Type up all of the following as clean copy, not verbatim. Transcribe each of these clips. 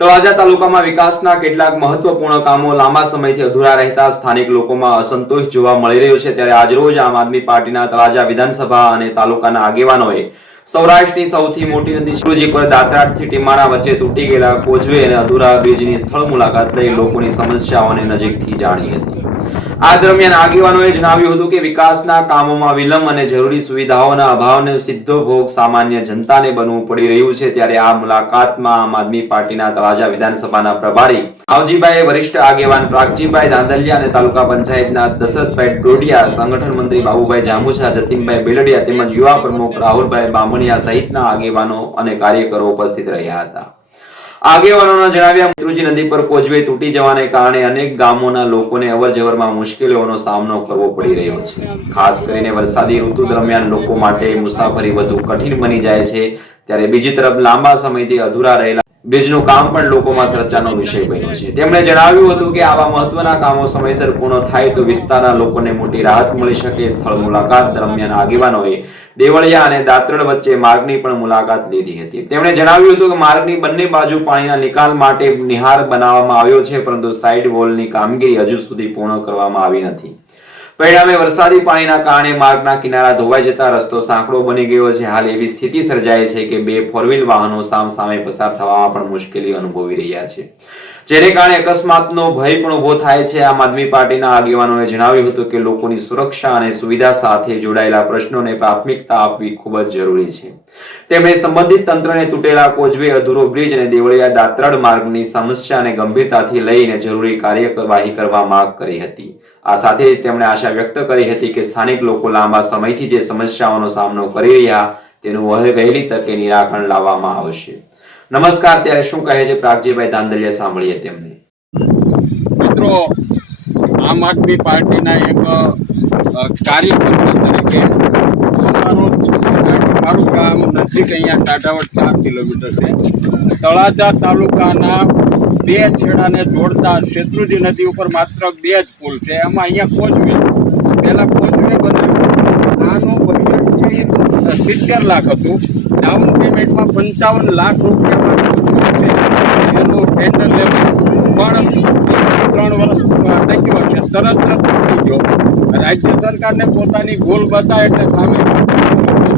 તળાજા તાલુકામાં વિકાસના કેટલાક મહત્વપૂર્ણ કામો લાંબા સમયથી અધૂરા રહેતા સ્થાનિક લોકોમાં અસંતોષ જોવા મળી રહ્યો છે। ત્યારે આજરોજ આમ આદમી પાર્ટીના તળાજા વિધાનસભા અને તાલુકાના આગેવાનોએ સૌરાષ્ટ્રની સૌથી મોટી નદી શેત્રુંજી પર દાતરાડથી ટીમાણા વચ્ચે તૂટી ગયેલા કોઝવે અને અધૂરા બ્રિજની સ્થળ મુલાકાત લઈ લોકોની સમસ્યાઓને નજીકથી જાણી હતી। આ દરમિયાન આગેવાનોએ જણાવ્યું હતું કે વિકાસના કામોમાં વિલંબ અને જરૂરી સુવિધાઓના અભાવનો સીધો ભોગ સામાન્ય જનતાને બનવું પડી રહ્યું છે। ત્યારે આ મુલાકાતમાં આમ આદમી પાર્ટીના તળાજા વિધાનસભાના પ્રભારી આવજીભાઈ, વરિષ્ઠ આગેવાન પ્રાગજીભાઈ ધાંધલિયા અને તાલુકા પંચાયતના દશરથભાઈ ડોડિયા, સંગઠન મંત્રી બાબુભાઈ જામુછા, જતીનભાઈ બેલડિયા તેમજ યુવા પ્રમુખ રાહુલભાઈ બામણિયા સહિતના આગેવાનો અને કાર્યકરો ઉપસ્થિત રહ્યા હતા। આગેવાનોના જણાવ્યા શેત્રુંજી નદી પર કોઝવે તૂટી જવાને કારણે અનેક ગામોના લોકોને અવરજવરમાં મુશ્કેલીઓનો સામનો કરવો પડી રહ્યો છે। ખાસ કરીને વરસાદી ઋતુ દરમિયાન લોકો માટે મુસાફરી વધુ કઠિન બની જાય છે। ત્યારે બીજી તરફ લાંબા સમયથી અધૂરા રહેલા બ્રિજનું કામ પણ લોકોમાં ચર્ચાનો વિષય બન્યો છે। તેમણે જણાવ્યું હતું કે આવા મહત્વના કામો સમયસર પૂર્ણ થાય તો વિસ્તારના લોકોને મોટી રાહત મળી શકે। સ્થળ મુલાકાત દરમિયાન આગેવાનોએ દેવળિયા અને દાતરડ વચ્ચે માર્ગની પણ મુલાકાત લીધી હતી। તેમણે જણાવ્યું હતું કે માર્ગની બંને બાજુ પાણીના નિકાલ માટે નિહાર બનાવવામાં આવ્યો છે, પરંતુ સાઇડ વોલની કામગીરી હજુ સુધી પૂર્ણ કરવામાં આવી નથી। પરિણામે વરસાદી પાણીના કારણે માર્ગના કિનારા ધોવાઈ જતા રસ્તો સાંકડો બની ગયો છે। હાલ એવી સ્થિતિ સર્જાય છે કે બે ફોર વ્હીલ વાહનો સામસામે પસાર થવામાં પણ મુશ્કેલી અનુભવી રહ્યા છે, જેને કારણે અકસ્માતનો ભય પણ ઉભો થાય છે। આમ આદમી પાર્ટીના આગેવાનોએ જણાવ્યું હતું કે લોકોની સુરક્ષા અને સુવિધા સાથે જોડાયેલા પ્રશ્નોને પ્રાથમિકતા આપવી ખૂબ જ જરૂરી છે। તેમણે સંબંધિત તંત્રને તૂટેલા કોઝવે, અધૂરો બ્રિજ અને દેવળિયા દાતરડ માર્ગની સમસ્યાને ગંભીરતાથી લઈને જરૂરી કાર્યવાહી કરવા માંગ કરી હતી। આ સાથે જ તેમણે આશા વ્યક્ત કરી હતી કે સ્થાનિક લોકો લાંબા સમયથી જે સમસ્યાઓનો સામનો કરી રહ્યા તેનું વહેલી તકે નિરાકરણ લાવવામાં આવશે। નમસ્કાર, ત્યારે શું કહે છે પ્રાગજીભાઈ ધાંધલિયા, સાંભળીએ તેમને। મિત્રો, આમ આદમી પાર્ટીના એક કાર્યકર્તા તરીકે મારું ગામ નજીક અહીંયા ટાટાવડ 4 કિલોમીટર છે। તળાજા તાલુકાના બે છેડાને જોડતા શેત્રુંજી નદી ઉપર માત્ર 2 જ પુલ છે। એમાં અહીંયા કોઝવે, પહેલા કોઝવે બનાવ્યું, આનું બજેટ છે 70 લાખ હતું। ડાઉન પેમેન્ટમાં 55 લાખ રૂપિયામાં છે એનું ટેન્ડર લેવું, પણ 3 વર્ષ ટક્યો છે, તરત તૂટી ગયો। રાજ્ય સરકારને પોતાની ગોલ બતાવે એટલે સામે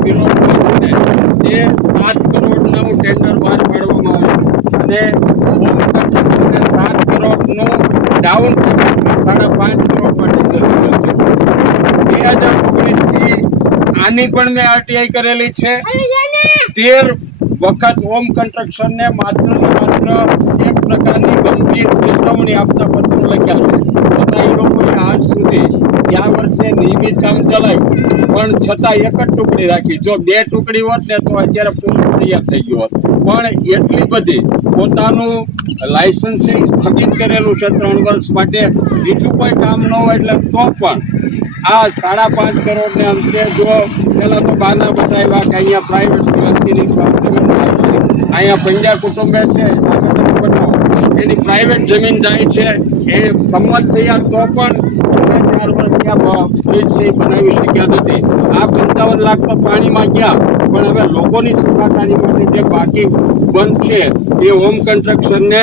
વિરોધ કરે છે ને એ 7 કરોડનું ટેન્ડર બહાર પાડવામાં આવ્યું અને 7 કરોડનું ડાઉન પેમેન્ટ 5.5 કરોડમાં ટેન્ડર લીધેલું છે। 2019 થી આની પણ મેં આરટીઆઈ કરેલી છે। 13 વખત હોમ કન્સ્ટ્રક્શનને માત્ર ને માત્ર એક પ્રકારની ગંભીર ચેતવણી આપતા પત્રો લખ્યા છે, છતાં એ લોકોએ આજ સુધી ગયા વર્ષે નિયમિત કામ ચલાવ્યું, પણ છતાં એક જ ટુકડી રાખી। જો 2 ટુકડી હોત ને તો અત્યારે પૂરું તૈયાર થઈ ગયું હોત, પણ એટલી બધી પોતાનું લાયસન્સિંગ સ્થગિત કરેલું છે 3 વર્ષ માટે, બીજું કોઈ કામ ન હોય એટલે તો પણ આ 5.5 કરોડને અંતે જો પેલા તો બાના બતાવ્યા કે અહીંયા પ્રાઇવેટ વ્યક્તિની અહીંયા પંજા કુટુંબે છે એની પ્રાઇવેટ જમીન જાય છે, એ સંમત થયા તો પણ 4 વર્ષ ત્યાં બ્રિજ છે બનાવી શક્યા નથી। આ 55 લાખ તો પાણીમાં ગયા, પણ હવે લોકોની સુખાકારી માટે જે બાકી બનશે એ હોમ કન્સ્ટ્રક્શનને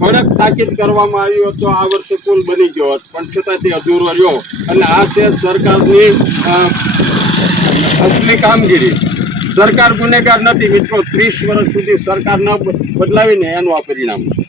કડક તાકીદ કરવામાં આવ્યો તો આ વર્ષે પુલ બની ગયો હોત, પણ છતાં તે અધૂરો રહ્યો। અને આ છે સરકારની અસલી કામગીરી। સરકાર ગુનેગાર નથી મિત્રો, 30 વર્ષ સુધી સરકાર ન બદલાવીને એનું આ પરિણામ છે।